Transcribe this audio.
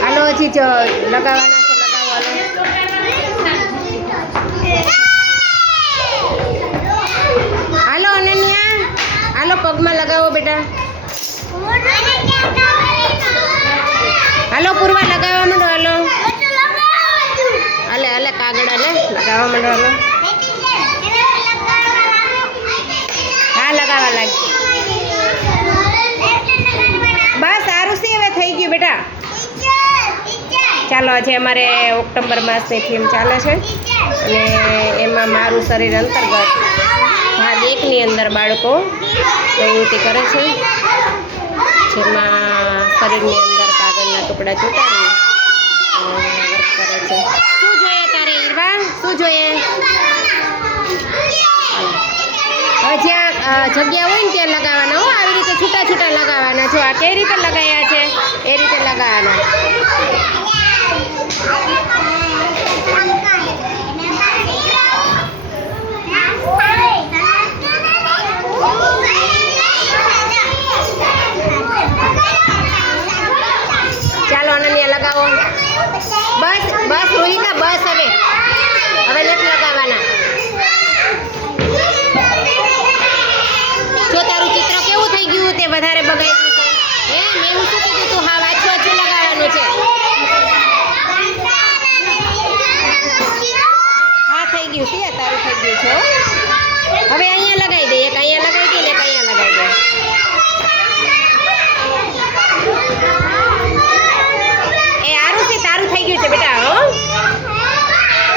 હાલો હજી જ લગાવવાના છે, લગાવો હાલો અનન્યા, હાલો પગમાં લગાવો બેટા, હાલો પૂર્વા લગાવવા માંડો, હાલો હાલે હાલે કાગળ હાલે લગાવવા માંડો, હાલો હા લગાવવા લાગ, બસ સારું છે હવે થઈ ગયું બેટા. ચાલો આજે અમારે ઓક્ટોબર માસની થીમ ચાલે છે અને એમાં મારું શરીર અંતર્ગત ભાગ 1ની અંદર બાળકો પ્રવૃત્તિ કરે છે, જેમાં શરીરની અંદર કાગળના ટુકડા ચોંટાડી વર્ક કરે છે. શું જોઈએ તારે ઈરવા, શું જોઈએ? હવે જ્યાં જગ્યા હોય ને ત્યાં લગાવવાના હો, આવી રીતે છૂટા છૂટા લગાવવાના. જો આ કઈ રીતે લગાવ્યા છે એ રીતે લગાવવાના. ચાલો અનન્યા લગાવો, બસ બસ રોહિતા બસ, હવે નથી લગાવવાના. જો તારું ચિત્ર કેવું થઈ ગયું, તે વધારે બગાડ્યું છે હે, મેં શું કીધું તું? હા વાંચું વાંચું લગાવવાનું છે. હા થઈ ગયું છે, તારું થઈ ગયું છે.